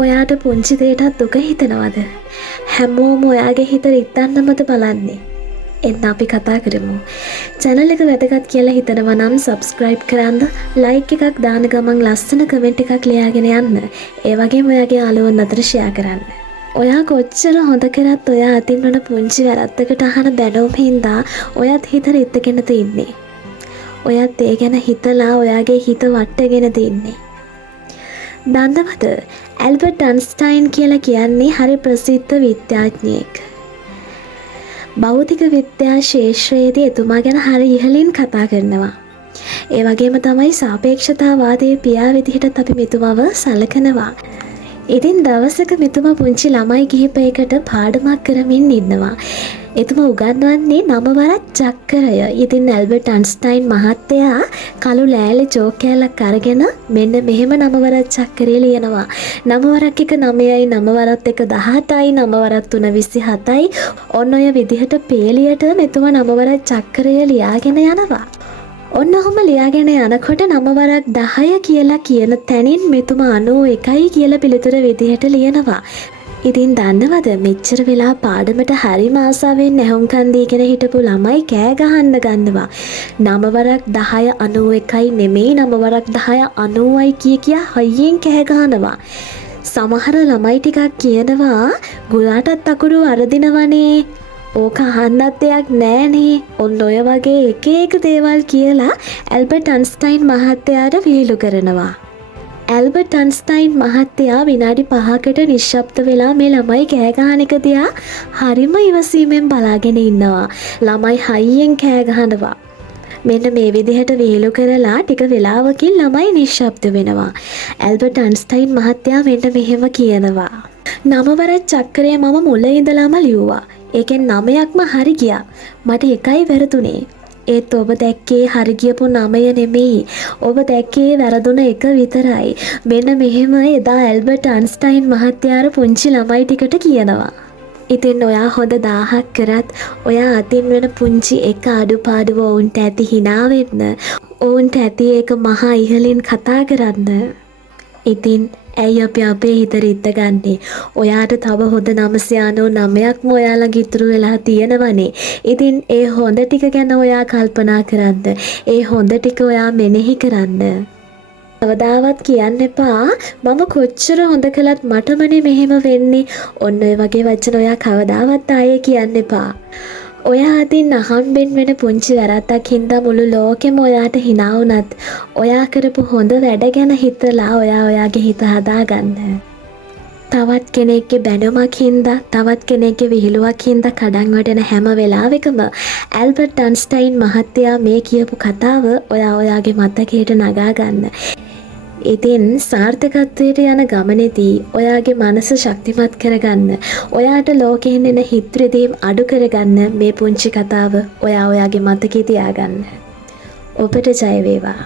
ඔයාට පුංචි දෙයටත් දුක හිතෙනවද? හැමෝම ඔයාගේ හිත රිත්තන්නමද බලන්නේ. එන්න අපි කතා කරමු. channel එක වැදගත් කියලා හිතනවා නම් subscribe කරන්න, like එකක් දාන ගමන් ලස්සන comment එකක් ලියාගෙන යන්න. ඒ වගේම ඔයාගේ යාළුවොන් අතර share කරන්න. ඔයා කොච්චර හොඳ කරත් ඔයා අතින් වන පුංචි වැරද්දකට අහන බැනෝම් හින්දා ඔයත් හිත රිත්තගෙනද ඉන්නේ. ඔයත් ඒ ගැන හිතලා ඔයාගේ හිත වට්ටගෙනද ඉන්නේ. දන්නවද? ඇල්බර්ට් අයින්ස්ටයින් කියලා කියන්නේ හරි ප්‍රසිද්ධ විද්‍යාඥයෙක්. භෞතික විද්‍යා ශාස්ත්‍රයේදී එතුමා ගැන හරි ඉහළින් කතා කරනවා. ඒ වගේම තමයි සාපේක්ෂතාවාදයේ පියා විදිහටත් අපි මෙතුමාව සැලකනවා. ඉතින් දවසක මෙතුමා පුංචි ළමයි කිහිපයකට පාඩමක් කරමින් ඉන්නවා. එතුමා උගන්වන්නේ 9 වරක් චක්‍රය. ඉතින් ඇල්බර්ට් අයින්ස්ටයින් මහත්තයා කළු ලෑලි චෝක් කෑල්ලක් අරගෙන මෙන්න මෙහෙම 9 වරක් චක්‍රය ලියනවා. 9 වරක් එක 9යි, 9 වරක් එක 18යි, 9 වරක් 3 27යි. ඔන්න ඔය විදිහට පේලියට මෙතුමා 9 වරක් චක්‍රය ලියාගෙන යනවා. ඔන්න ඔහොම ලියාගෙන යනකොට 9 වරක් 10 කියලා කියන තැනින් මෙතුමා 91යි කියලා පිළිතුර විදිහට ලියනවා. ඉතින් දන්නවද මෙච්චර වෙලා පාඩමට හරිම ආසාවෙන් නැහුම්කන් දීගෙන හිටපු ළමයි කෑ ගහන්න ගන්නවා. 9 වරක් 10 91යි නෙමෙයි 9 වරක් 10 90යි කියා හයියෙන් කෑ ගහනවා. සමහර ළමයි ටිකක් කියනවා ගුලාටත් අකුරු වරදිනවනේ. ඕක අහන්නත් දෙයක් නෑනේ. ඔන්න ඔය වගේ එක එක දේවල් කියලා ඇල්බර්ට් අයින්ස්ටයින් මහත්තයාට විහිළු කරනවා. ඇල්බර්ට් අයින්ස්ටයින් මහත්තයා විනාඩි 5කට නිශ්ශබ්ද වෙලා මේ ළමයි කෑ ගහන එක දිහා හරිම ඉවසීමෙන් බලාගෙන ඉන්නවා. ළමයි හයියෙන් කෑ ගහනවා. මෙන්න මේ විදිහට විහිළු කරලා ටික වෙලාවකින් ළමයි නිශ්ශබ්ද වෙනවා. ඇල්බර්ට් අයින්ස්ටයින් මහත්තයා මෙන්න මෙහෙම කියනවා. 9 වරක් චක්‍රය මම මුල ඉඳලාම ලිව්වා. ඒකෙන් 9ක්ම හරි ගියා. මට එකයි වැරදුනේ. ඒත් ඔබ දැක්කේ හරි ගියපු 9 නෙමෙයි. ඔබ දැක්කේ වැරදුන එක විතරයි. මෙන්න මෙහෙම එදා ඇල්බර්ට් අයින්ස්ටයින් මහත්තයාර පුංචි ළමයි ටිකට කියනවා. ඉතින් ඔයා හොඳ 1000ක් කරත් ඔයා අතින් වෙන පුංචි එක අඩුපාඩුව ඔවුන්ට ඇති hina වෙන්න. ඔවුන්ට ඇති ඒක මහා ඉහළින් කතා කරන්න. ඉතින් ඇයි අපි අපේ හිත රිද්ද ගන්නේ? ඔයාට තව හොඳ 999ක්ම ඔයා ළඟ ඉතුරු වෙලා තියෙනවනේ. ඉතින් ඒ හොඳ ටික ගැන ඔයා කල්පනා කරන්න. ඒ හොඳ ටික ඔයා මෙනෙහි කරන්න. කවදාවත් කියන්න එපා මම කොච්චර හොඳ කළත් මටමනේ මෙහෙම වෙන්නේ. ඔන්න ඔය වගේ වචන ඔයා කවදාවත් ආයේ කියන්න එපා. ඔයා අතින් අහම්බෙන් වෙන පුංචි වැරද්දක් හින්දා මුළු ලෝකෙම ඔයාට hina වුණත් ඔයා කරපු හොඳ වැඩ ගැන හිතලා ඔයා ඔයාගේ හිත හදාගන්න. තවත් කෙනෙක්ගේ බැනුමක් හින්දා, තවත් කෙනෙක්ගේ විහිළුවක් හින්දා කඩන් වැටෙන හැම වෙලාවෙකම ඇල්බර්ට් අයින්ස්ටයින් මහත්තයා මේ කියපු කතාව ඔයා ඔයාගේ මතකයට නගා ගන්න. ඉතින් සාර්ථකත්වයට යන ගමනේදී ඔයාගේ මනස ශක්තිමත් කරගන්න, ඔයාට ලෝකයෙන් එන හිත් රිදීම් අඩු කරගන්න මේ පුංචි කතාව ඔයා ඔයාගේ මතකේ තියාගන්න. ඔබට ජය වේවා.